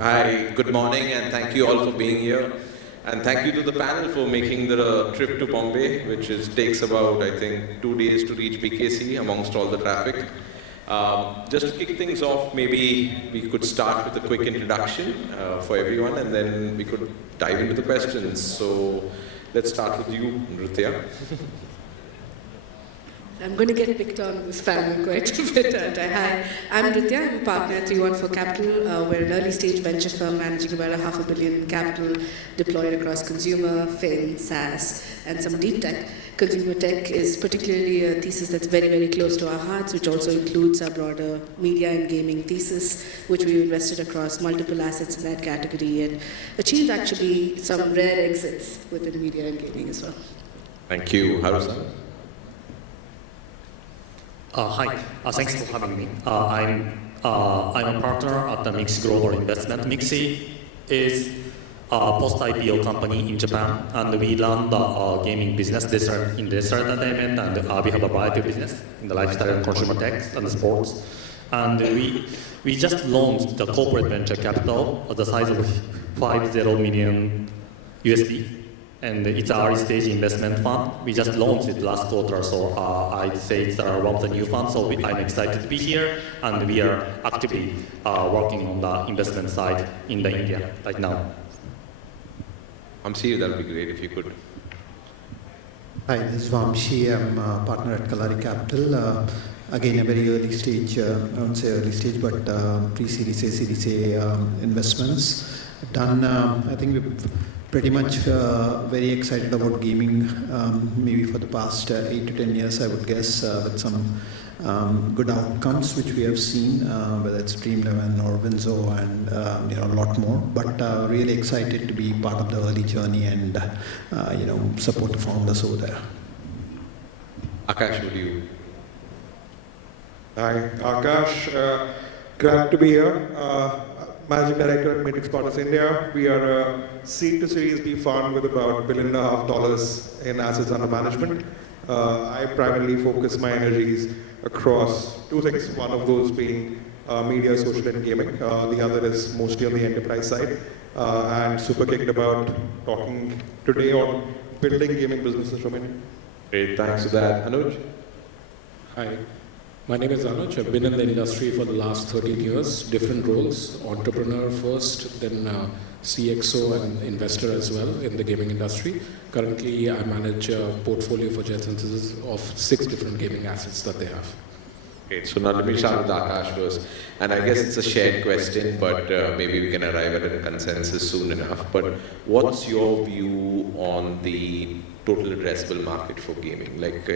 Hi, good morning, and thank you all for being here. And thank you to the panel for making the trip to Bombay, which takes about, I think, 2 days to reach BKC amongst all the traffic. Just to kick things off, maybe we could start with a quick introduction for everyone, and then we could dive into the questions. So let's start with you, Nruthya. I'm going to get picked on this panel quite a bit, aren't I? Hi, I'm Nruthya. I'm a partner at 314 Capital. We're an early-stage venture firm managing about $500 million capital deployed across consumer, fin, SaaS, and some deep tech. Consumer tech is particularly a thesis that's very, very close to our hearts, which also includes our broader media and gaming thesis, which we've invested across multiple assets in that category and achieved actually some rare exits within media and gaming as well. Thank you. Haru-san. Hi, thanks for having me. I'm a partner at the MIXI Global Investment. MIXI is a post-IPO company in Japan, and we run the gaming business in digital entertainment, and we have a variety of business in the lifestyle and consumer tech and sports. And we just launched the corporate venture capital at the size of $50 million USD. And it's an early-stage investment fund. We just launched it last quarter, so I'd say it's one of the new funds. So I'm excited to be here, and we are actively working on the investment side in India right now. Vamshi, that would be great if you could. Hi, this is Vamshi. I'm a partner at Kalaari Capital. Again, a very early stage, I won't say early stage, but pre-Series A, Series A investments. Done, I think we've pretty much very excited about gaming, maybe for the past 8 to 10 years, I would guess, with some good outcomes which we have seen, whether it's Dream11 or Winzo and a lot more. But really excited to be part of the early journey and support the founders over there. Aakash, would you? Hi, Aakash. Glad to be here. Managing Director at Matrix Partners India. We are a seed to Series B fund with about $1.5 billion in assets under management. I primarily focus my energies across two things. One of those being media, social, and gaming. The other is mostly on the enterprise side. And super kicked about talking today on building gaming businesses from India. Great, thanks for that. Anuj? Hi. My name is Anuj. I've been in the industry for the last 13 years, different roles, entrepreneur first, then CXO and investor as well in the gaming industry. Currently, I manage a portfolio for Jetsynthesys of 6 different gaming assets that they have. Great. So now let me start with Aakash first. And I guess it's a shared question, but maybe we can arrive at a consensus soon enough. But what's your view on the total addressable market for gaming? Like,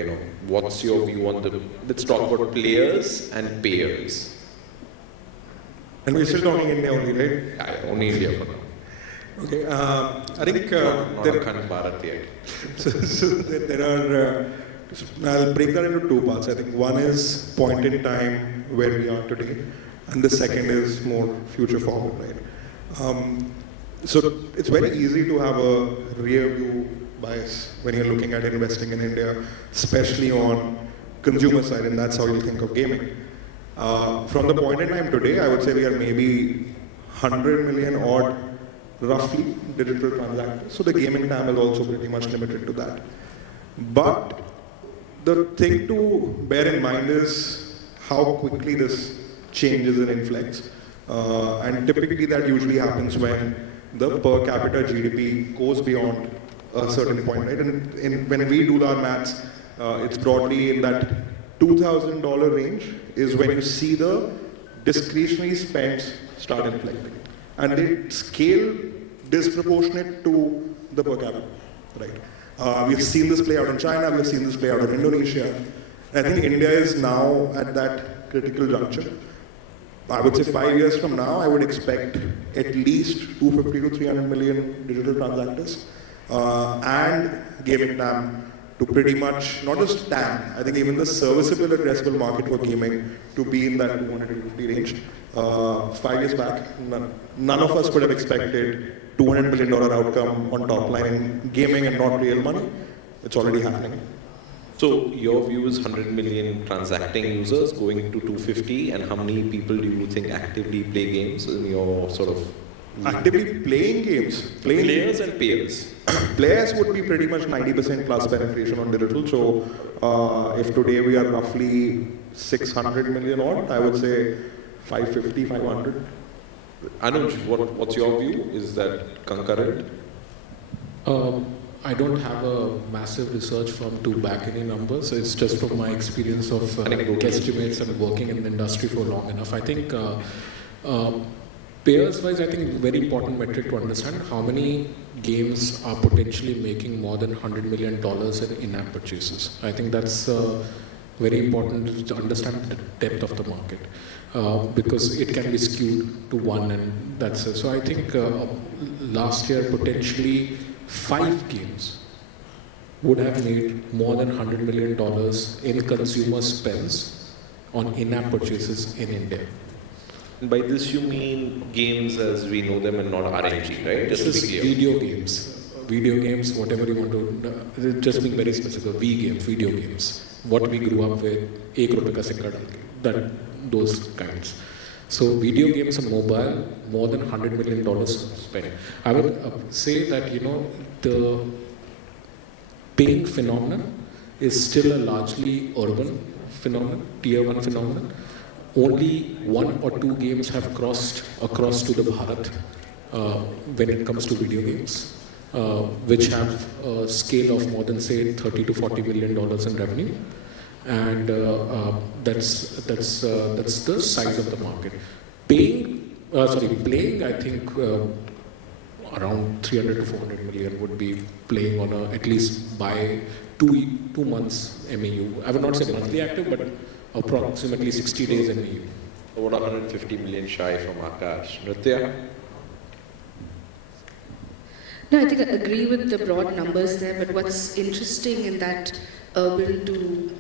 what's your view on let's talk about players and payers. And we're still talking India only, right? Yeah, only India for now. Okay, I think there are, I'll break that into 2 parts. I think one is point in time where we are today, and the second is more future forward, right? So it's very easy to have a rear view bias when you're looking at investing in India, especially on consumer side, and that's how you think of gaming. From the point in time today, I would say we are maybe 100 million odd, roughly, digital transactors. So the gaming TAM is also pretty much limited to that. But the thing to bear in mind is how quickly this changes and inflects. And typically that usually happens when the per capita GDP goes beyond a certain point, right? And when we do our maths, it's broadly in that $2,000 range is when you see the discretionary spends start inflecting. And they scale disproportionate to the per capita, right? We've seen this play out in China, we've seen this play out in Indonesia. I think India is now at that critical juncture. I would say 5 years from now, I would expect at least 250 to 300 million digital transactors and gaming TAM to pretty much, not just TAM, I think even the serviceable addressable market for gaming to be in that 250 range. 5 years back, none of us could have expected $200 million outcome on top line in gaming and not real money. It's already happening. So your view is 100 million transacting users going to 250, and how many people do you think actively play games in your sort of Actively playing games. Players and peers. Players would be pretty much 90% plus penetration on digital. So if today we are roughly 600 million odd, I would say 550, 500. Anuj, what's your view? Is that concurrent? I don't have a massive research firm to back any numbers. It's just from my experience of guesstimates and working in the industry for long enough. I think pairs-wise, I think very important metric to understand how many games are potentially making more than $100 million in in-app purchases. I think that's very important to understand the depth of the market because it can be skewed to one, and that's it. So I think last year potentially 5 games would have made more than $100 million in consumer spends on in-app purchases in India. And by this you mean games as we know them and not RNG, right? This is video games, whatever you want to, just being very specific, video games, what we grew up with, ek rupee ka sikka dal ke, that those kinds. So video games on mobile, more than $100 million spent. I would say that, the paying phenomenon is still a largely urban phenomenon, tier 1 phenomenon. Only 1 or 2 games have crossed across to the Bharat when it comes to video games, which have a scale of more than, say, $30 to $40 million in revenue. And that's the size of the market. Playing, I think around 300 to 400 million would be playing on at least by 2 months MAU. I would not say monthly active, but approximately 60 days MAU. About 150 million shy from Aakash. Nruthya? No, I think I agree with the broad numbers there, but what's interesting in that urban to,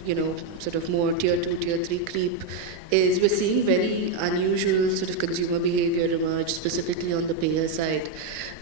sort of more tier 2, tier 3 creep is we're seeing very unusual sort of consumer behavior emerge, specifically on the payer side.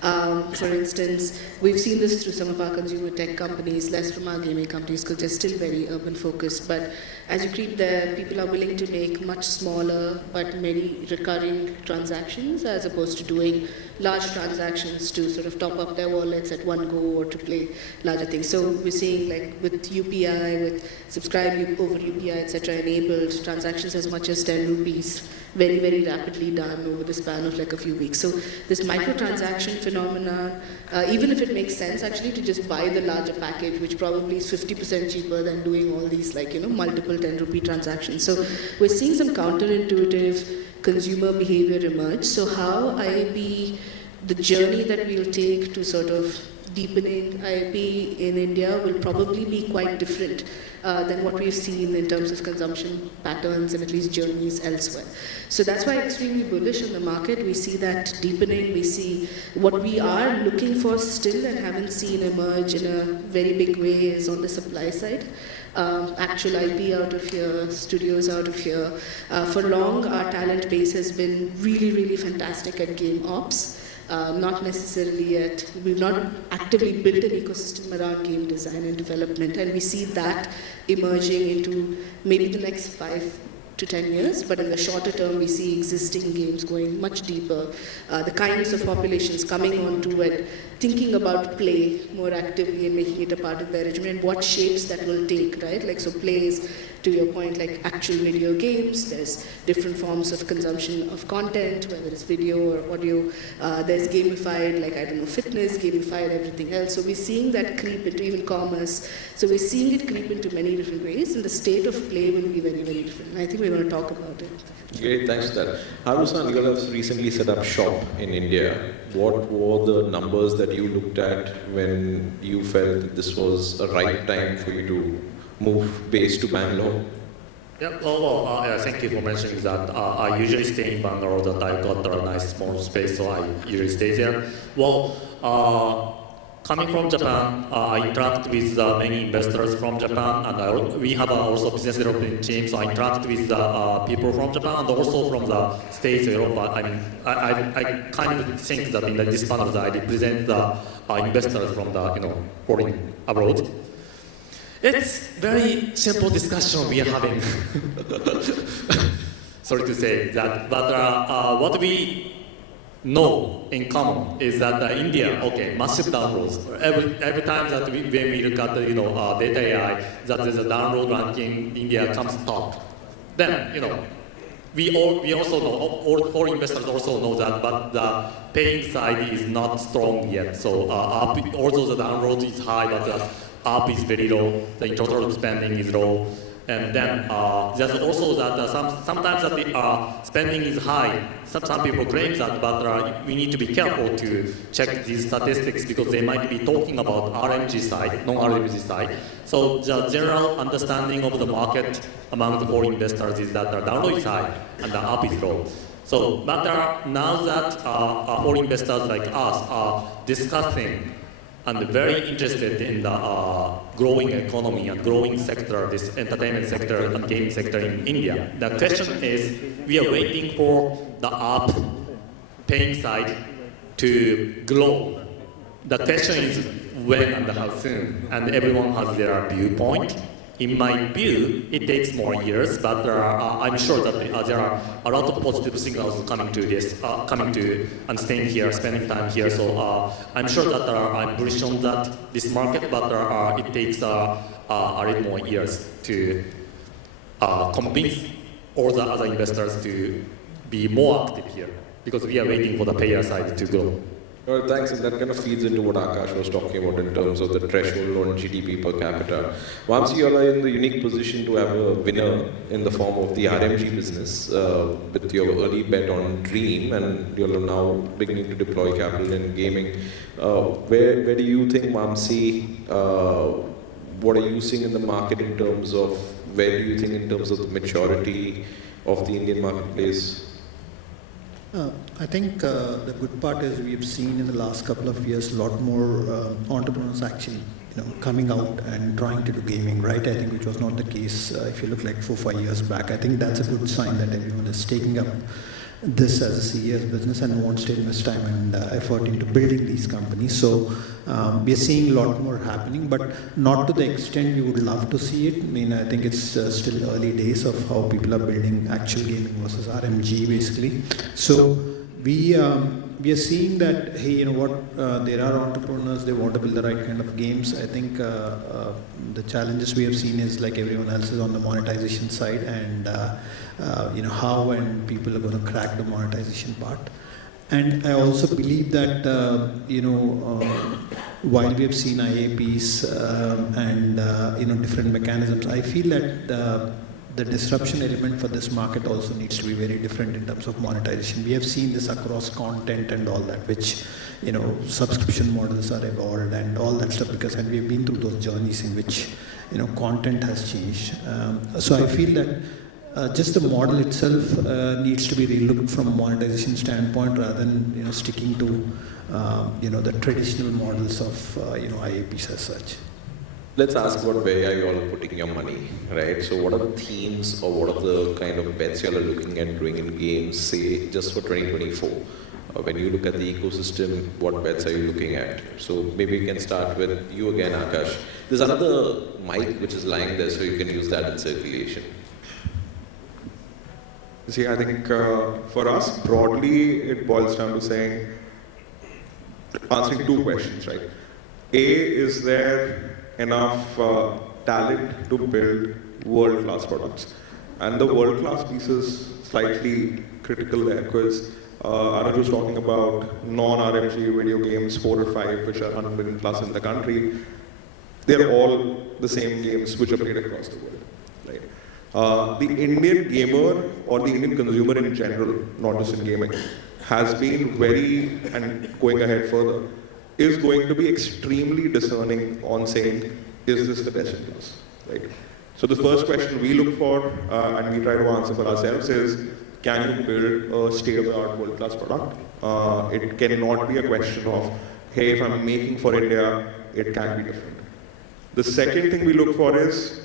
For instance, we've seen this through some of our consumer tech companies, less from our gaming companies because they're still very urban focused. But as you creep there, people are willing to make much smaller but many recurring transactions as opposed to doing large transactions to sort of top up their wallets at one go or to play larger things. So we're seeing like with UPI, with subscribe over UPI, etc. enabled transactions as much as 10 rupees very, very rapidly done over the span of like a few weeks. So this microtransaction phenomenon, even if it makes sense actually to just buy the larger package, which probably is 50% cheaper than doing all these like, multiple 10 rupee transactions. So we're seeing some counterintuitive consumer behavior emerge. So how IAP, the journey that we'll take to sort of deepening IAP in India will probably be quite different than what we've seen in terms of consumption patterns and at least journeys elsewhere. So that's why I'm extremely bullish on the market. We see that deepening. We see what we are looking for still and haven't seen emerge in a very big way is on the supply side. Actual IP out of here, studios out of here. For long, our talent base has been really, really fantastic at game ops. Not necessarily yet. We've not actively built an ecosystem around game design and development, and we see that emerging into maybe the next 5 to 10 years, but in the shorter term, we see existing games going much deeper. The kinds of populations coming onto it, thinking about play more actively and making it a part of their regimen, and what shapes that will take, right? Like, so plays, to your point, like actual video games, there's different forms of consumption of content, whether it's video or audio, there's gamified, like, I don't know, fitness, gamified, everything else. So we're seeing that creep into even commerce. So we're seeing it creep into many different ways, and the state of play will be very, very different. And I think we're going to talk about it. Great, thanks for that. Haru-san, you have recently set up shop in India. What were the numbers that you looked at when you felt that this was a right time for you to move base to Bangalore? Yeah, thank you for mentioning that. I usually stay in Bangalore, that I got a nice small space, so I usually stay there. Coming from Japan, I interact with many investors from Japan, and we have also business development team, so I interact with people from Japan and also from the States, Europe. I mean, I kind of think that in this panel that I represent the investors from the foreign abroad. It's very simple discussion we are having. Sorry to say that, but what we know in common is that India, okay, massive downloads. Every time that when we look at the data AI, that there's a download ranking, India comes top. Then we also know all investors also know that, but the paying side is not strong yet. So although the download is high, but the app is very low. The total spending is low. And then there's also that sometimes that the spending is high. Some people claim that, but we need to be careful to check these statistics because they might be talking about RMG side, non-RMG side. So the general understanding of the market among the foreign investors is that the download is high and the app is low. So, but now that foreign investors like us are discussing and very interested in the growing economy and growing sector, this entertainment sector and gaming sector in India. The question is, we are waiting for the app paying side to grow. The question is when and how soon, and everyone has their viewpoint. In my view, it takes more years, but I'm sure that there are a lot of positive signals coming to this, coming to and staying here, spending time here. So I'm sure that I'm bullish on that this market, but it takes a little more years to convince all the other investors to be more active here, because we are waiting for the payer side to grow. Thanks, and that kind of feeds into what Aakash was talking about in terms of the threshold on GDP per capita. Vamshi, you are in the unique position to have a winner in the form of the RMG business with your early bet on Dream, and you're now beginning to deploy capital in gaming. Where do you think, Vamshi, what are you seeing in the market in terms of, where do you think in terms of the maturity of the Indian marketplace? I think the good part is we've seen in the last couple of years a lot more entrepreneurs actually coming out and trying to do gaming, right? I think which was not the case if you look like 4-5 years back. I think that's a good sign that everyone is taking up this as a serious business and wants to invest time and effort into building these companies. So we are seeing a lot more happening, but not to the extent we would love to see it. I mean, I think it's still early days of how people are building actual gaming versus RMG basically. So we are seeing that, hey, you know what, there are entrepreneurs, they want to build the right kind of games. I think the challenges we have seen is like everyone else is on the monetization side, and how and people are going to crack the monetization part. And I also believe that while we have seen IAPs and different mechanisms, I feel that the disruption element for this market also needs to be very different in terms of monetization. We have seen this across content and all that, which subscription models are evolved and all that stuff, because and we've been through those journeys in which content has changed. So I feel that just the model itself needs to be relooked from a monetization standpoint rather than sticking to the traditional models of IAPs as such. Let's ask about where are you all putting your money, right? So what are the themes or what are the kind of bets you all are looking at doing in games, say, just for 2024? When you look at the ecosystem, what bets are you looking at? So maybe we can start with you again, Aakash. There's another mic which is lying there, so you can use that in circulation. See, I think for us, broadly, it boils down to answering two questions, right? A, is there enough talent to build world-class products? And the world-class piece is slightly critical there, because Anuj was talking about non-RMG video games, 4 or 5, which are 100 million plus in the country. They're all the same games which are played across the world, right? The Indian gamer or the Indian consumer in general, not just in gaming, has been very, and going ahead further, is going to be extremely discerning on saying, is this the best in class, right? So the first question we look for, and we try to answer for ourselves, is can you build a state-of-the-art world-class product? It cannot be a question of, hey, if I'm making for India, it can be different. The second thing we look for is,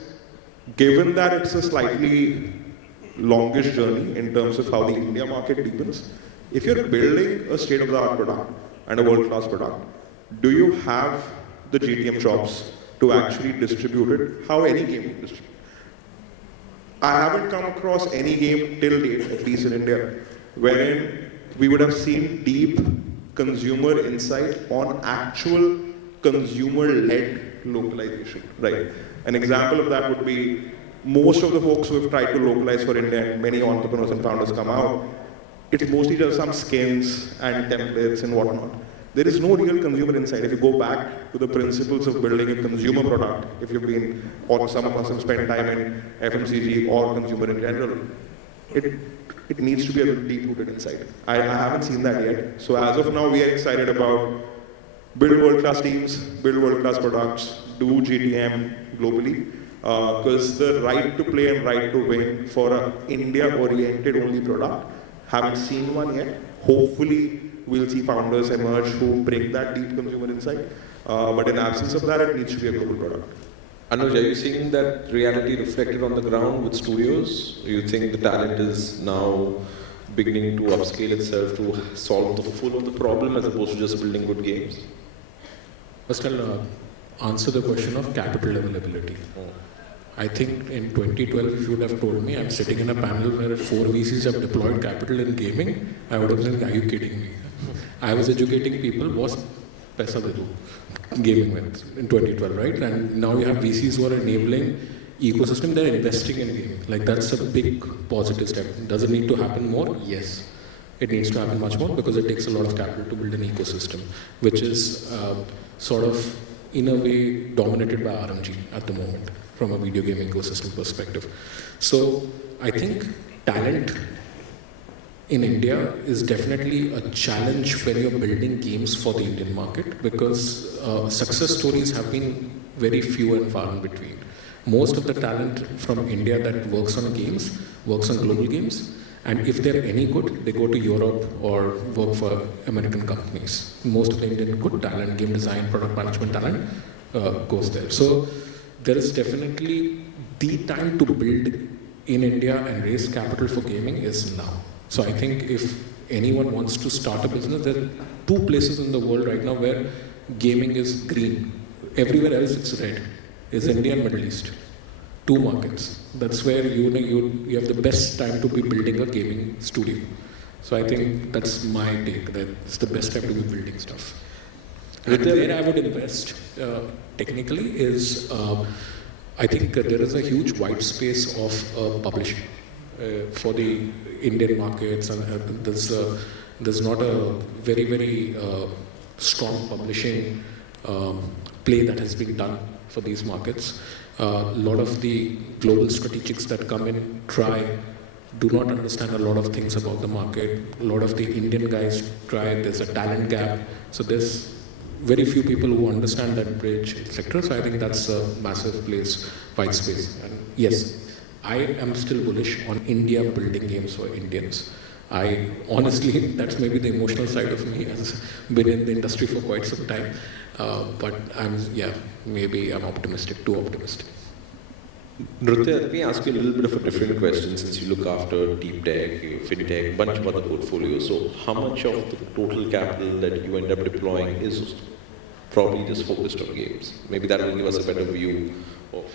given that it's a slightly longish journey in terms of how the India market deepens, if you're building a state-of-the-art product and a world-class product, do you have the GTM chops to actually distribute it how any game is distributed? I haven't come across any game till date, at least in India, wherein we would have seen deep consumer insight on actual consumer-led localization, right? An example of that would be most of the folks who have tried to localize for India, and many entrepreneurs and founders come out, it's mostly just some skins and templates and whatnot. There is no real consumer insight. If you go back to the principles of building a consumer product, if you've been, or some of us have spent time in FMCG or consumer in general, it needs to be a deep-rooted insight. I haven't seen that yet. So as of now, we are excited about build world-class teams, build world-class products, do GTM globally, because the right to play and right to win for an India-oriented only product, haven't seen one yet. Hopefully, we'll see founders emerge who bring that deep consumer insight. But in absence of that, it needs to be a global product. Anuj, are you seeing that reality reflected on the ground with studios? Do you think the talent is now beginning to upscale itself to solve the full of the problem as opposed to just building good games? First, I'll answer the question of capital availability. I think in 2012, if you would have told me I'm sitting in a panel where 4 VCs have deployed capital in gaming, I would have said, are you kidding me? I was educating people, what's paisa de do? Gaming with in 2012, right? And now we have VCs who are enabling ecosystem, they're investing in gaming. Like that's a big positive step. Does it need to happen more? Yes. It needs to happen much more because it takes a lot of capital to build an ecosystem, which is sort of, in a way, dominated by RMG at the moment from a video game ecosystem perspective. So I think talent in India is definitely a challenge when you're building games for the Indian market because success stories have been very few and far in between. Most of the talent from India that works on games, works on global games, and if they're any good, they go to Europe or work for American companies. Most of the Indian good talent, game design, product management talent goes there. So there is definitely the time to build in India and raise capital for gaming is now. So I think if anyone wants to start a business, there are 2 places in the world right now where gaming is green. Everywhere else it's red. Is India and Middle East. 2 markets. That's where you have the best time to be building a gaming studio. So I think that's my take, that it's the best time to be building stuff. And where I would invest technically is, I think there is a huge white space of publishing for the Indian markets, and there's not a very, very strong publishing play that has been done for these markets. A lot of the global strategics that come in do not understand a lot of things about the market. A lot of the Indian guys there's a talent gap. So there's very few people who understand that bridge sector. So I think that's a massive place, white space. And yes, I am still bullish on India building games for Indians. I honestly, that's maybe the emotional side of me, has been in the industry for quite some time. But maybe I'm optimistic, too optimistic. Nruthya, let me ask you a little bit of a different question since you look after deep tech, fintech, bunch of other portfolios. So how much of the total capital that you end up deploying is probably just focused on games? Maybe that will give us a better view of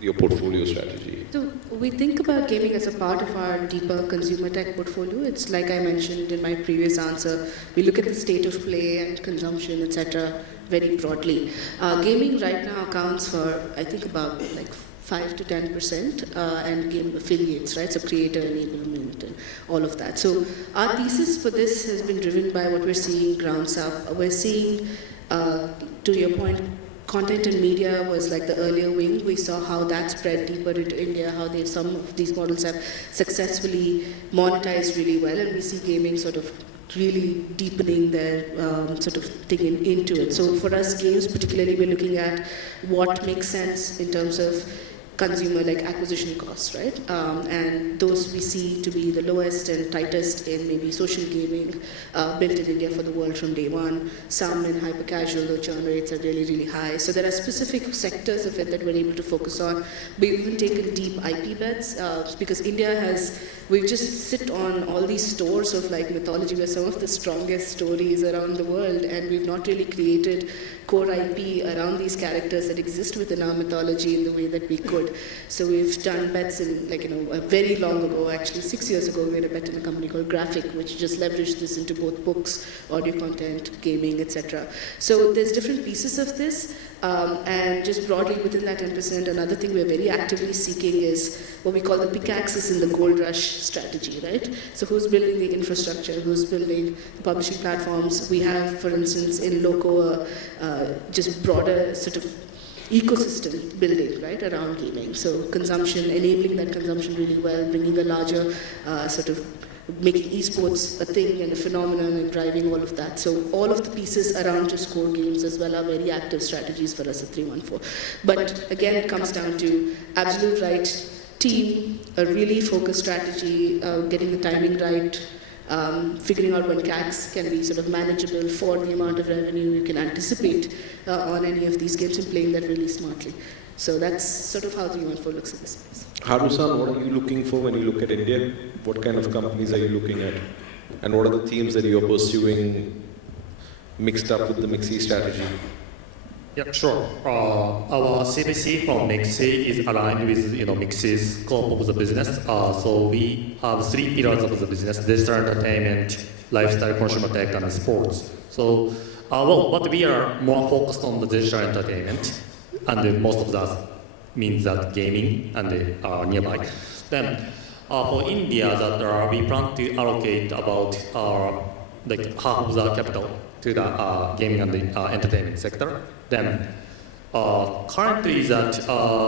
your portfolio strategy. So we think about gaming as a part of our deeper consumer tech portfolio. It's like I mentioned in my previous answer, we look at the state of play and consumption, etc. very broadly. Gaming right now accounts for, I think, about like 5 to 10%, and game affiliates, right? So creator enablement and all of that. So our thesis for this has been driven by what we're seeing grounds up. We're seeing, to your point, content and media was like the earlier wing. We saw how that spread deeper into India, how some of these models have successfully monetized really well, and we see gaming sort of really deepening their sort of thing into it. So for us, games particularly, we're looking at what makes sense in terms of consumer like acquisition costs, right? And those we see to be the lowest and tightest in maybe social gaming, built in India for the world from day one. Some in hyper casual, the churn rates are really, really high. So there are specific sectors of it that we're able to focus on. We've even taken deep IP bets because India we've just sit on all these stores of like mythology where some of the strongest stories around the world, and we've not really created core IP around these characters that exist within our mythology in the way that we could. forward. So we've done bets in, very long ago, actually 6 years ago, we had a bet in a company called Graphic, which just leveraged this into both books, audio content, gaming, etc. So there's different pieces of this, and just broadly within that 10%, another thing we're very actively seeking is what we call the pickaxes in the gold rush strategy, right? So who's building the infrastructure, who's building the publishing platforms? We have, for instance, in Loco, just broader sort of ecosystem building, right, around gaming. So consumption, enabling that consumption really well, bringing a larger sort of making esports a thing and a phenomenon and driving all of that. So all of the pieces around just core games as well are very active strategies for us at 314. But again, it comes down to absolute right team, a really focused strategy, getting the timing right, figuring out when CACs can be sort of manageable for the amount of revenue you can anticipate on any of these games and playing that really smartly. So that's sort of how 314 looks at this space. Haru-san, what are you looking for when you look at India? What kind of companies are you looking at? And what are the themes that you're pursuing mixed up with the MIXI strategy? Yeah, sure. Our CBC from MIXI is aligned with MIXI's scope of the business. So we have 3 pillars of the business: digital entertainment, lifestyle, consumer tech, and sports. So, what we are more focused on the digital entertainment, and most of that means that gaming and nearby. Then, for India, that we plan to allocate about half of the capital to the gaming and the entertainment sector. Then, currently that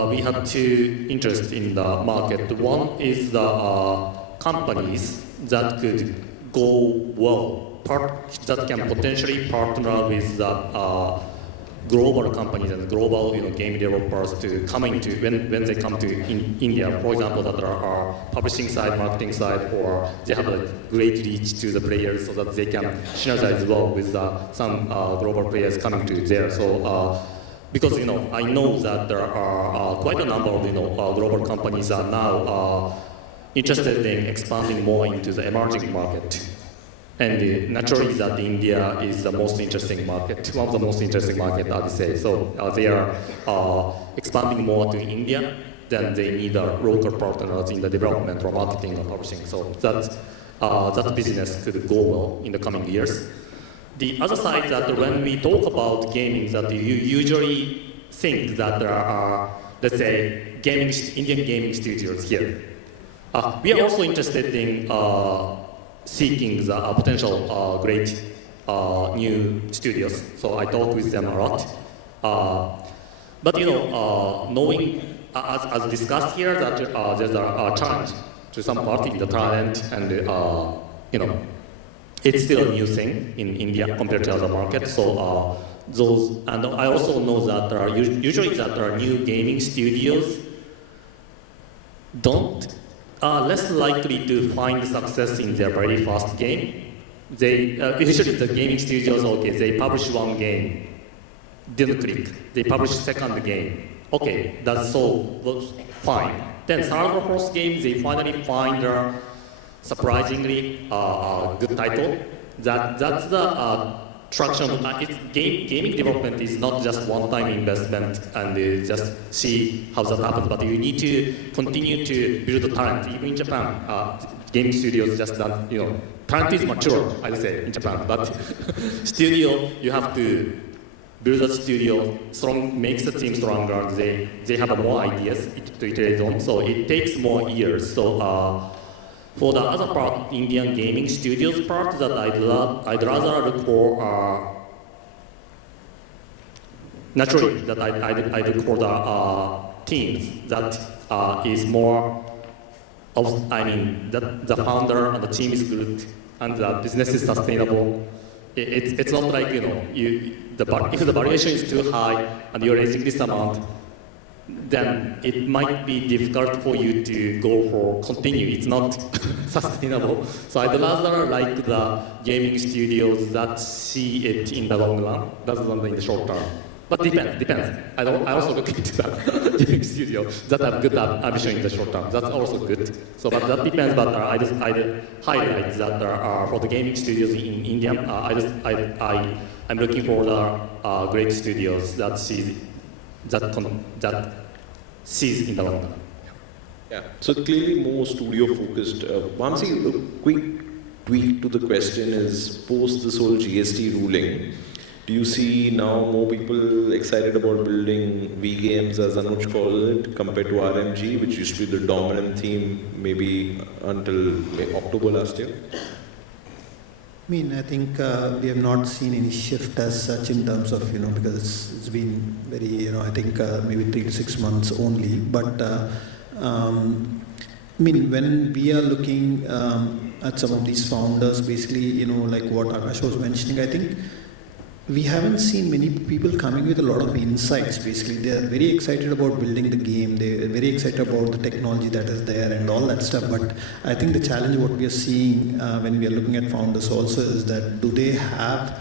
we have 2 interests in the market. One is the companies that could go well, that can potentially partner with the global companies and global game developers to come into when they come to India. For example, that there are publishing side, marketing side, or they have a great reach to the players so that they can synergize well with some global players coming to there. So because I know that there are quite a number of global companies are now interested in expanding more into the emerging market. And naturally that India is the most interesting market, one of the most interesting markets, I would say. So they are expanding more to India, then they need local partners in the development or marketing or publishing. So that business could go well in the coming years. The other side that when we talk about gaming, that you usually think that there are, let's say, Indian gaming studios here. We are also interested in seeking the potential great new studios. So I talk with them a lot. But knowing, as discussed here, that there's a challenge to some part in the talent, and it's still a new thing in India compared to other markets. So and I also know that there are usually that there are new gaming studios are less likely to find success in their very first game. They usually the gaming studios, they publish one game, didn't click. They publish second game. Okay, that's so fine. Then third or fourth game, they finally find a surprisingly good title. That's the traction. Gaming development is not just one-time investment and just see how that happens, but you need to continue to build the talent. Even in Japan, gaming studios just that, talent is mature, I would say, in Japan, but studio, you have to build a studio, makes the team stronger, they have more ideas to iterate on, so it takes more years. So for the other part, Indian gaming studios part, that I'd rather look for naturally that I look for the teams that is more of, that the founder and the team is good and the business is sustainable. It's not like if the valuation is too high and you're raising this amount, then it might be difficult for you to go for continue. It's not sustainable. So I'd rather like the gaming studios that see it in the long run rather than in the short term. But depends. I also look into the gaming studio that have good ambition in the short term. That's also good. So, but that depends. But I highlight that for the gaming studios in India, I'm looking for the great studios that see that sees in the long run. Yeah, so clearly more studio focused. Vamshi, a quick tweak to the question is, post this whole GST ruling, do you see now more people excited about building V games, as Anuj called it, compared to RMG, which used to be the dominant theme maybe until October last year? I mean, I think we have not seen any shift as such in terms of, because it's been very, I think maybe 3 to 6 months only. But I mean, when we are looking at some of these founders, basically, like what Aakash was mentioning, I think we haven't seen many people coming with a lot of insights. Basically, they are very excited about building the game. They are very excited about the technology that is there and all that stuff. But I think the challenge, what we are seeing when we are looking at founders also, is that do they have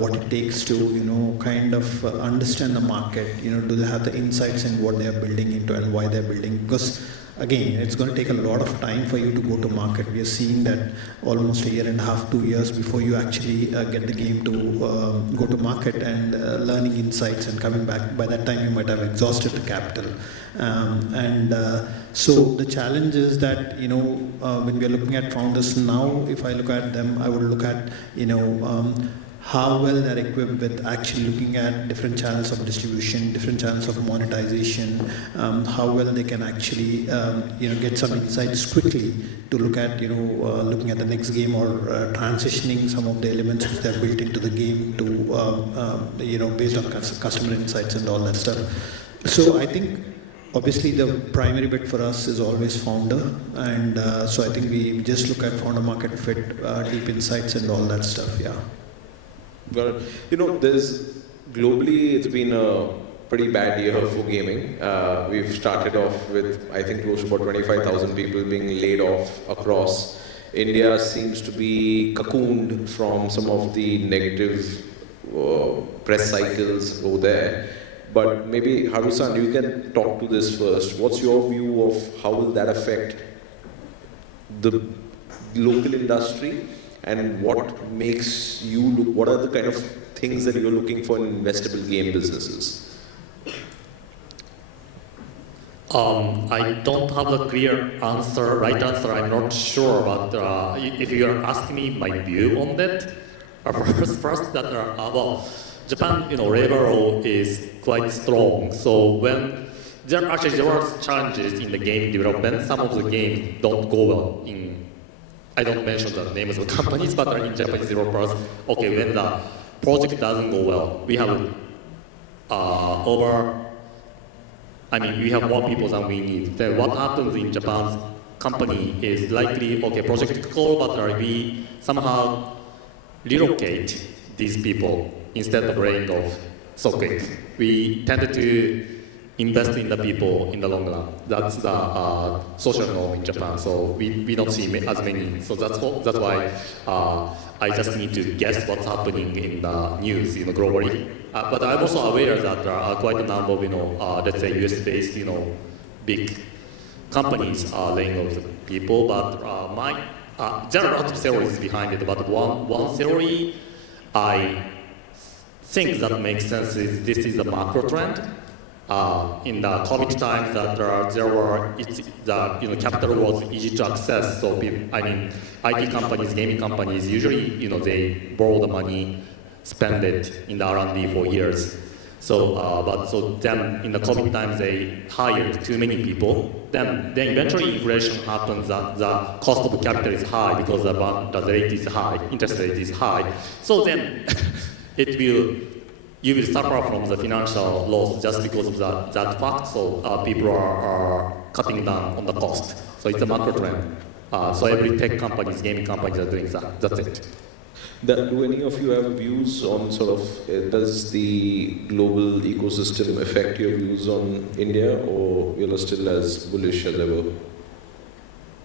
what it takes to, kind of understand the market? Do they have the insights in what they are building into and why they are building? Because again, it's going to take a lot of time for you to go to market. We are seeing that almost 1.5 years, 2 years before you actually get the game to go to market and learning insights and coming back. By that time, you might have exhausted the capital. So the challenge is that, when we are looking at founders now, if I look at them, I would look at, how well they're equipped with actually looking at different channels of distribution, different channels of monetization, how well they can actually, get some insights quickly to look at, looking at the next game or transitioning some of the elements which they're built into the game to, based on customer insights and all that stuff. So I think, obviously, the primary bit for us is always founder, and so I think we just look at founder market fit, deep insights and all that stuff, yeah. Well, there's globally it's been a pretty bad year for gaming. We've started off with, I think, close to about 25,000 people being laid off across. India seems to be cocooned from some of the negative press cycles over there. But maybe, Haru-san, you can talk to this first. What's your view of how will that affect the local industry? And what makes you look, what are the kind of things that you're looking for in investable game businesses? I don't have a clear answer, right answer, I'm not sure, but if you are asking me my view on that, first that, well, Japan, labor law is quite strong, so when there are challenges in the game development, some of the games don't go well I don't mention the names of the companies, but in Japanese developers, okay, when the project doesn't go well, we have we have more people than we need. Then what happens in Japan's company is likely, okay, project goal, but we somehow relocate these people instead of laying off so quick. We tended to invest in the people in the long run. That's the social norm in Japan. So we don't see as many. So that's why I just need to guess what's happening in the news, globally. But I'm also aware that there are quite a number of, let's say US-based, big companies are laying off people. But there are lots of theories behind it. But one theory I think that makes sense is this is a macro trend. In the COVID times, that the capital was easy to access. So IT companies, gaming companies, usually they borrow the money, spend it in the R&D for years. So then in the COVID times they hired too many people. Then eventually inflation happens. That the cost of capital is high because the rate is high, interest rate is high. So then you will suffer from the financial loss just because of that fact. So people are cutting down on the cost. So it's a macro trend. So every tech companies, gaming companies are doing that. That's it. Do any of you have views on does the global ecosystem affect your views on India, or you're still as bullish as ever?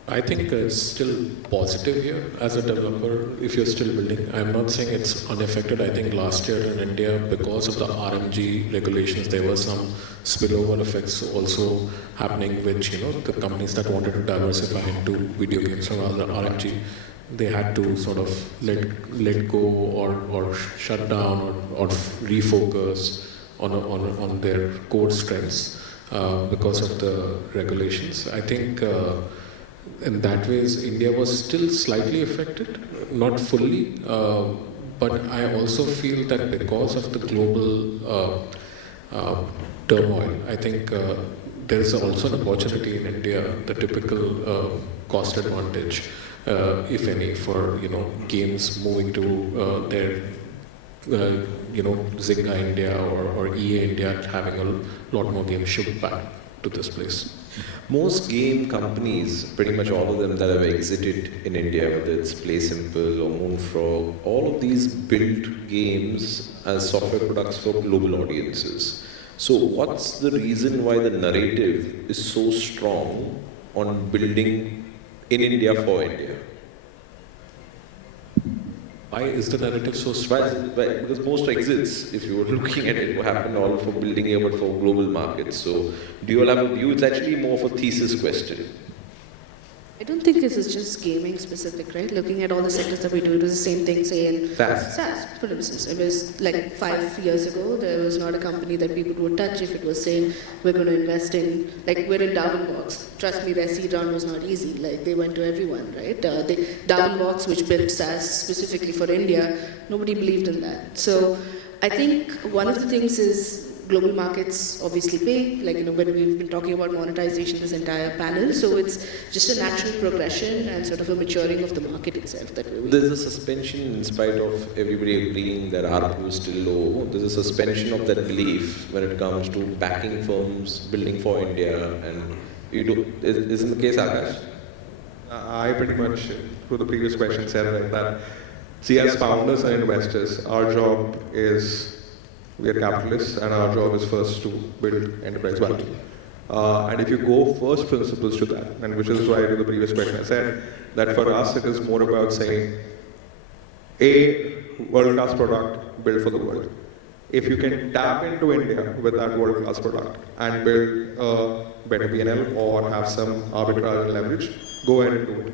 I think it's still positive here as a developer if you're still building. I'm not saying it's unaffected. I think last year in India, because of the RMG regulations, there were some spillover effects also happening, which, the companies that wanted to diversify into video games from other RMG, they had to sort of let go or shut down or refocus on their core strengths. because of the regulations. I think in that ways India was still slightly affected, not fully, but I also feel that because of the global turmoil, I think there is also an opportunity in India, the typical cost advantage, if any, for games moving to their Zynga India or EA India having a lot more games shipped back to this place. Most game companies, pretty much all of them that have exited in India, whether it's Play Simple or Moonfrog, all of these build games as software products for global audiences. So what's the reason why the narrative is so strong on building in India for India? Why is the narrative so strong? Because most exits, if you were looking at it, happened all for building here but for global markets. So do you all have a view? It's actually more of a thesis question. I don't think this is just gaming specific, right? Looking at all the sectors that we do, it was the same thing, say, in SaaS, for instance. It was like 5 years ago, there was not a company that people would touch if it was saying, we're going to invest in, like, we're in Darwinbox. Trust me, their seed round was not easy. Like, they went to everyone, right? Darwinbox, which built SaaS specifically for India, nobody believed in that. So I think one of the things is, global markets obviously pay, like when we've been talking about monetization this entire panel, so it's just a natural progression and sort of a maturing of the market itself that we're There's a suspension in spite of everybody agreeing that ARPU is still low. There's a suspension of that belief when it comes to backing firms, building for India, and isn't the case, Aakash? I pretty much, through the previous question, said like that. See, as founders and investors, our job is, we are capitalists, and our job is first to build enterprise value. And if you go first principles to that, and which is why to the previous question I said, that for us it is more about saying, a world-class product built for the world. If you can tap into India with that world-class product and build a better P&L or have some arbitrage and leverage, go ahead and do it.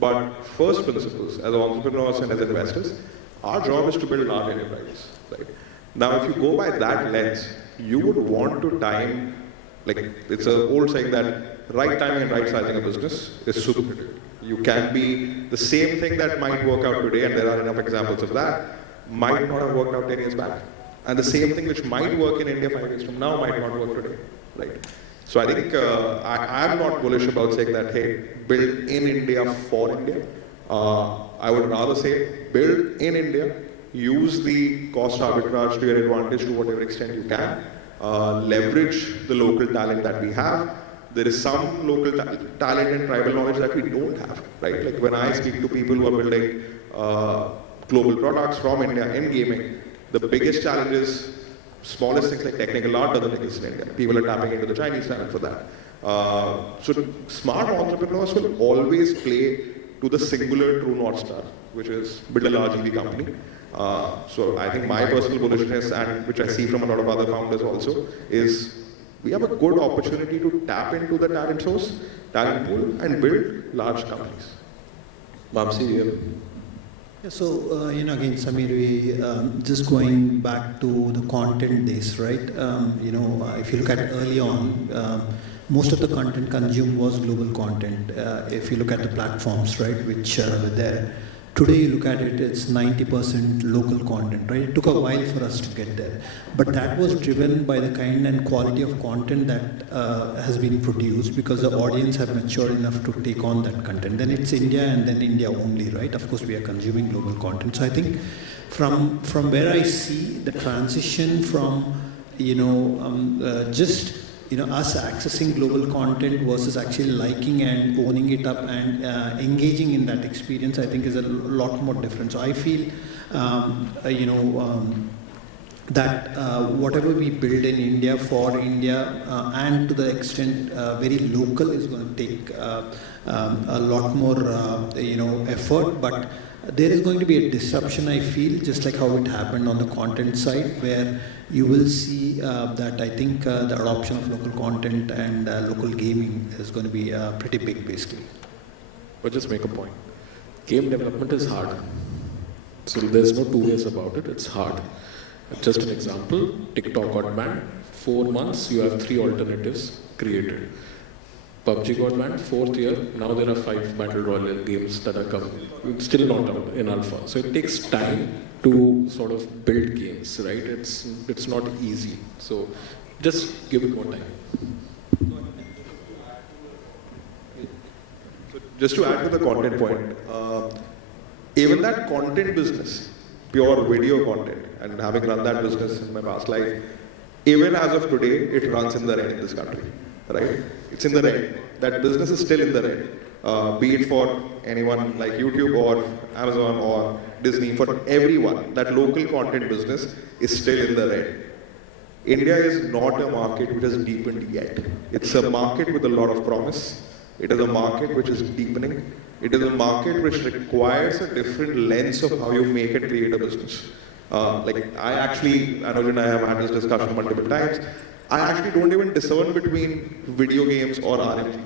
But first principles, as entrepreneurs and as investors, our job is to build large enterprises. Right? Now, if you go by that lens, you would want to time, like it's an old saying that right timing and right sizing a business is super critical. You can be the same thing that might work out today, and there are enough examples of that, might not have worked out 10 years back. And the same thing which might work in India 5 years from now might not work today. Right? So I think I'm not bullish about saying that, hey, build in India for India. I would rather say build in India, use the cost arbitrage to your advantage to whatever extent you can, leverage the local talent that we have. There is some local talent and tribal knowledge that we don't have, right? Like when I speak to people who are building global products from India in gaming, the biggest challenge is smallest things like technical art doesn't exist in India. People are tapping into the Chinese talent for that. So smart entrepreneurs will always play to the singular true North Star, which is build a large EV company. So I think my personal bullishness, and which I see from a lot of other founders also, is we have a good opportunity to tap into the talent source, talent pool, and build large companies. Vamshi, Yeah, so, again, Samir, we, just going back to the content days, right? If you look at early on, most of the content consumed was global content. If you look at the platforms, right, which were there. Today, you look at it, it's 90% local content, right? It took a while for us to get there. But that was driven by the kind and quality of content that has been produced because the audience have matured enough to take on that content. Then it's India and then India only, right? Of course, we are consuming global content. So I think from where I see the transition from, us accessing global content versus actually liking and owning it up and engaging in that experience, I think is a lot more different. So I feel, that whatever we build in India for India and to the extent very local is going to take a lot more, effort. But there is going to be a disruption, I feel, just like how it happened on the content side, where you will see that I think the adoption of local content and local gaming is going to be pretty big, basically. But just make a point. Game development is hard. So there's no two ways about it. It's hard. Just an example, TikTok got banned, 4 months, you have 3 alternatives created. PUBG got banned, 4th year, now there are 5 battle royale games that are coming, still not out in alpha. So it takes time to sort of build games, right? It's not easy. So just give it more time. So just to add to the content point, even that content business, pure video content, and having run that business in my past life, even as of today, it runs in the red in this country, right? It's in the red. That business is still in the red. Be it for anyone like YouTube or Amazon or Disney, for everyone, that local content business is still in the red. India is not a market which has deepened yet. It's a market with a lot of promise. It is a market which is deepening. It is a market which requires a different lens of how you make and create a business. Like I actually, Anuj and I have had this discussion multiple times. I actually don't even discern between video games or RMG.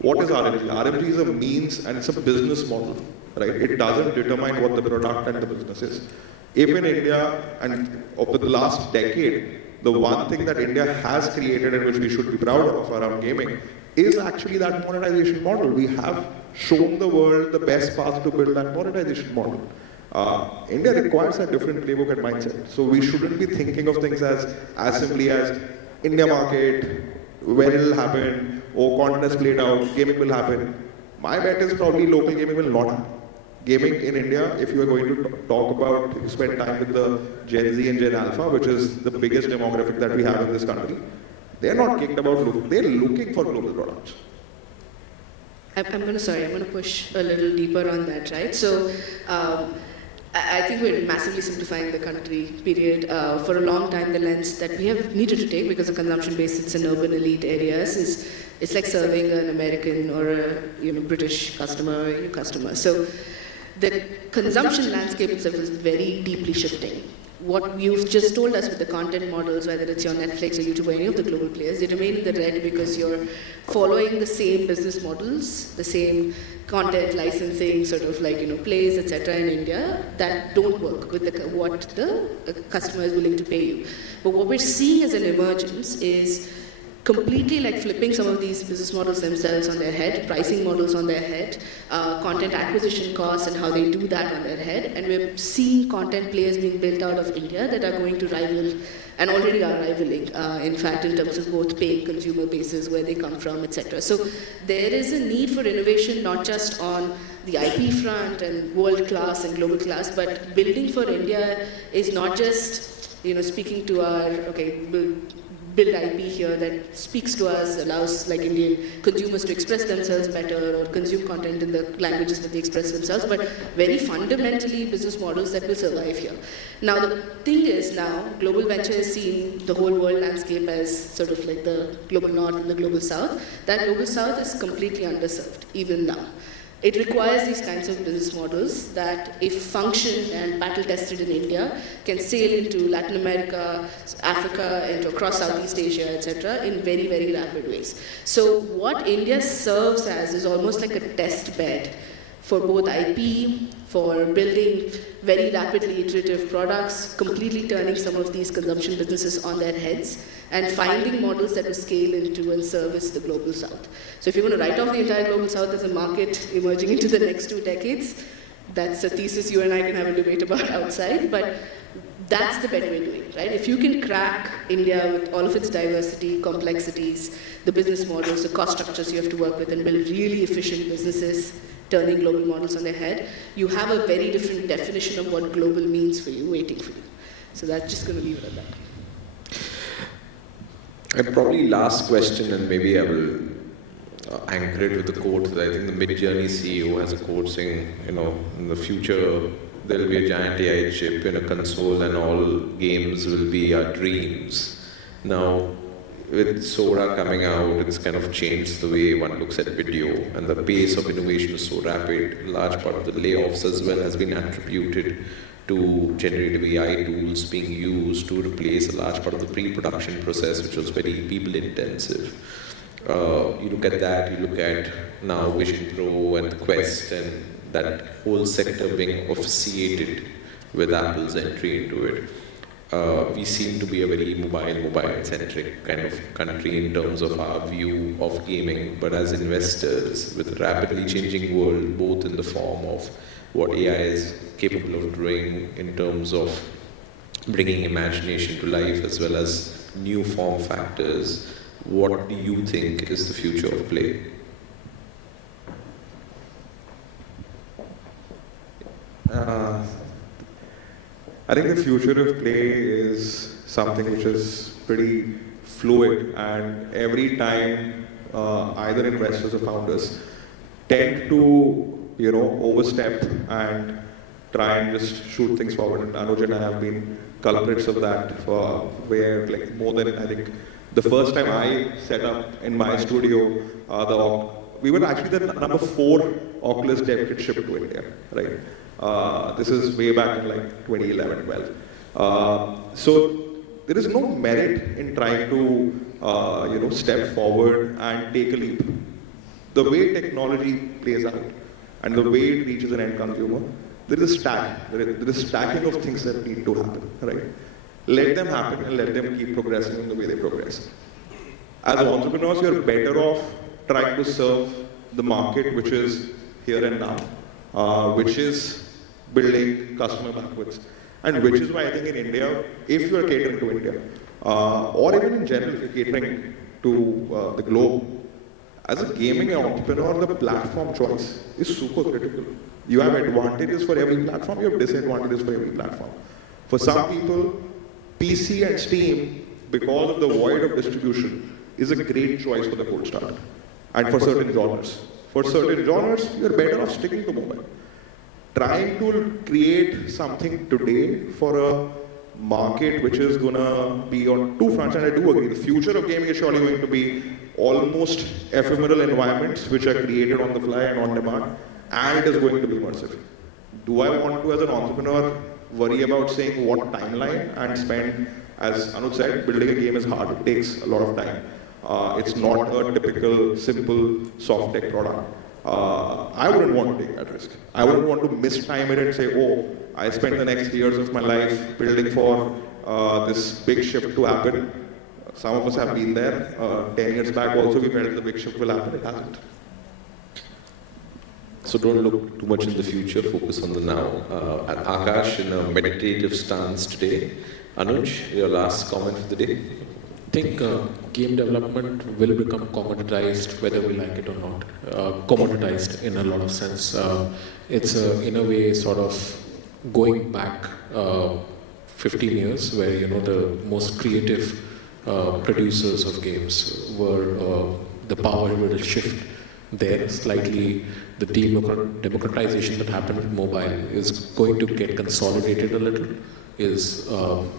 What is RMG? RMG is a means and it's a business model, right? It doesn't determine what the product and the business is. If in India, and over the last decade, the one thing that India has created and which we should be proud of around gaming is actually that monetization model. We have shown the world the best path to build that monetization model. India requires a different playbook and mindset. So we shouldn't be thinking of things as simply as India market, when it will happen, or content has played out, gaming will happen. My bet is probably local gaming will not happen. Gaming in India, if you are going to talk about, spend time with the Gen Z and Gen Alpha, which is the biggest demographic that we have in this country, they're not kicked about local, they're looking for global products. I'm going to push a little deeper on that, right? So, I think we're massively simplifying the country, period. For a long time, the lens that we have needed to take, because the consumption base sits in urban elite areas, is it's like serving an American or a British customer. So the consumption landscape itself is very deeply shifting. What you've just told us with the content models, whether it's your Netflix or YouTube or any of the global players, they remain in the red because you're following the same business models, the same content licensing sort of like plays, etc. in India that don't work with what the customer is willing to pay you. But what we're seeing as an emergence is completely like flipping some of these business models themselves on their head, pricing models on their head, content acquisition costs and how they do that on their head. And we're seeing content players being built out of India that are going to rival and already are rivaling, in fact, in terms of both paying consumer bases, where they come from, etc. So there is a need for innovation, not just on the IP front and world class and global class, but building for India is not just, speaking to our, build IP here that speaks to us, allows like Indian consumers to express themselves better or consume content in the languages that they express themselves, but very fundamentally business models that will survive here. Now the thing is now, global venture is seeing the whole world landscape as sort of like the global north and the global south. That global south is completely underserved, even now. It requires these kinds of business models that, if functioned and battle tested in India, can sail into Latin America, Africa, into across Southeast Asia, etc., in very, very rapid ways. So what India serves as is almost like a test bed for both IP, for building very rapidly iterative products, completely turning some of these consumption businesses on their heads, and finding models that will scale into and service the global south. So if you're going to write off the entire global south as a market emerging into the next 2 decades, that's a thesis you and I can have a debate about outside, but that's the better way to do it, right? If you can crack India with all of its diversity, complexities, the business models, the cost structures you have to work with, and build really efficient businesses, turning global models on their head, you have a very different definition of what global means for you, waiting for you. So that's just going to leave it at that. And probably last question, and maybe I will anchor it with the quote that I think the Mid-Journey CEO has a quote saying, in the future there will be a giant AI chip in a console and all games will be our dreams. Now, with Sora coming out, it's kind of changed the way one looks at video, and the pace of innovation is so rapid. A large part of the layoffs as well has been attributed to generative AI tools being used to replace a large part of the pre-production process, which was very people-intensive. You look at that, you look at now Vision Pro and the Quest, and that whole sector being officiated with Apple's entry into it. we seem to be a very mobile-centric kind of country in terms of our view of gaming. But as investors, with a rapidly changing world, both in the form of what AI is capable of doing in terms of bringing imagination to life, as well as new form factors, what do you think is the future of play? I think the future of play is something which is pretty fluid, and every time either investors or founders tend to, overstep and try and just shoot things forward. And Anuj and I have been culprits of that, where like more than, I think, the first time I set up in my studio, we were actually the number 4 Oculus dev kit shipped to India, right? This is way back in like 2011, 12. So there is no merit in trying to, step forward and take a leap. The way technology plays out and the way it reaches an end consumer, there is a stack. There is stacking of things that need to happen, right? Let them happen and let them keep progressing in the way they progress. As entrepreneurs, you're better off trying to serve the market, which is here and now, which is building customer backwards. And which is why I think in India, if you are catering to India, or even in general, if you're catering to the globe, as a gaming entrepreneur, the platform choice is super critical. You have advantages for every platform, you have disadvantages for every platform. For some people, PC and Steam, because of the void of distribution, is a great choice for the cold start. And for certain genres. For certain genres, you're better off sticking to mobile. Trying to create something today for a market which is gonna be on 2 fronts, and I do agree, the future of gaming is surely going to be almost ephemeral environments which are created on the fly and on demand, and it is going to be immersive. Do I want to, as an entrepreneur, worry about saying what timeline and spend? As Anuj said, building a game is hard, it takes a lot of time. It's not a typical, simple, soft tech product. I wouldn't want to take that risk. I wouldn't want to mistime it and say, oh, I spent the next years of my life building for this big shift to happen. Some of us have been there. 10 years back also we felt the big shift will happen. It hasn't. So don't look too much in the future, focus on the now. Aakash, in a meditative stance today. Anuj, your last comment for the day? I think game development will become commoditized, whether we like it or not. Commoditized in a lot of sense. It's in a way sort of going back 15 years, where the most creative producers of games were the power will shift there slightly. The democratization that happened with mobile is going to get consolidated a little. Is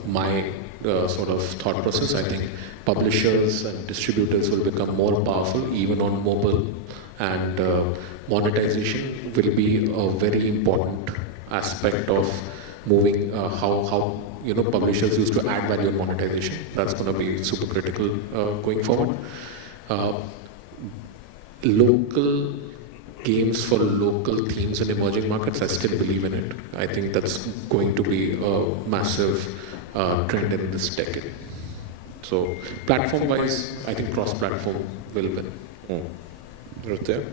my sort of thought process. I think publishers and distributors will become more powerful even on mobile, and monetization will be a very important aspect of moving how publishers used to add value on monetization. That's going to be super critical going forward. Local games for local themes and emerging markets, I still believe in it. I think that's going to be a massive trend in this decade. So platform-wise, I think cross-platform will win. Nruthya?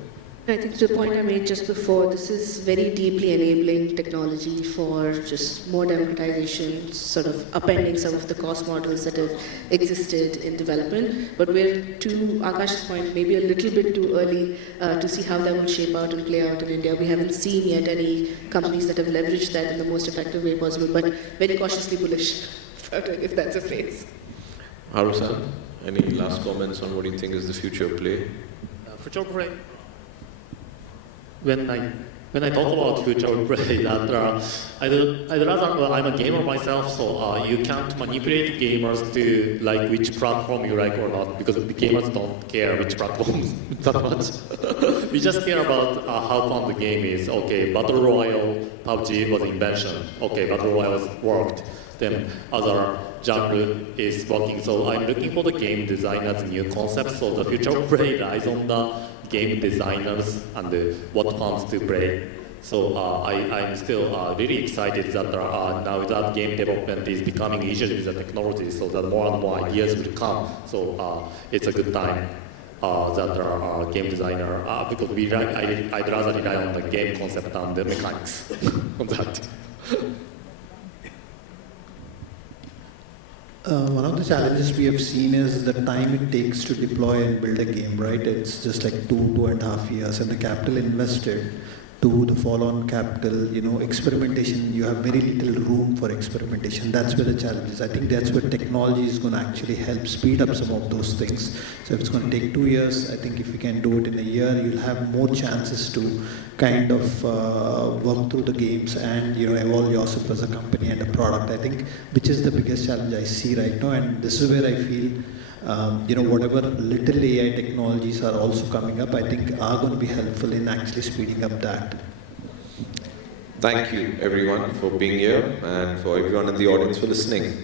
I think to the point I made just before, this is very deeply enabling technology for just more democratization, sort of upending some of the cost models that have existed in development. But we're, to Aakash's point, maybe a little bit too early to see how that will shape out and play out in India. We haven't seen yet any companies that have leveraged that in the most effective way possible, but very cautiously bullish, if that's a phrase. Haru-san, any last comments on what you think is the future of play? Future of play. When I talk about future of play, that I'd rather, I'm a gamer myself, so you can't manipulate gamers to like which platform you like or not, because the gamers don't care which platform that much. We just care about how fun the game is. Okay, Battle Royale, PUBG was invention. Okay, Battle Royale worked. Then other genre is working. So I'm looking for the game designers' new concepts. So the future of play lies on the game designers and what fans to play. So I'm still really excited that now that game development is becoming easier with the technology, so that more and more ideas will come. So it's a good time that game designer, because I'd rather rely on the game concept and the mechanics on that. One of the challenges we have seen is the time it takes to deploy and build a game, right? It's just like 2.5 years, and the capital invested to the follow-on capital, experimentation, you have very little room for experimentation. That's where the challenge is. I think that's where technology is going to actually help speed up some of those things. So if it's going to take 2 years, I think if you can do it in a year, you'll have more chances to kind of work through the games and evolve yourself as a company and a product. I think which is the biggest challenge I see right now, and this is where I feel whatever little AI technologies are also coming up, I think are going to be helpful in actually speeding up that. Thank you everyone for being here and for everyone in the audience for listening.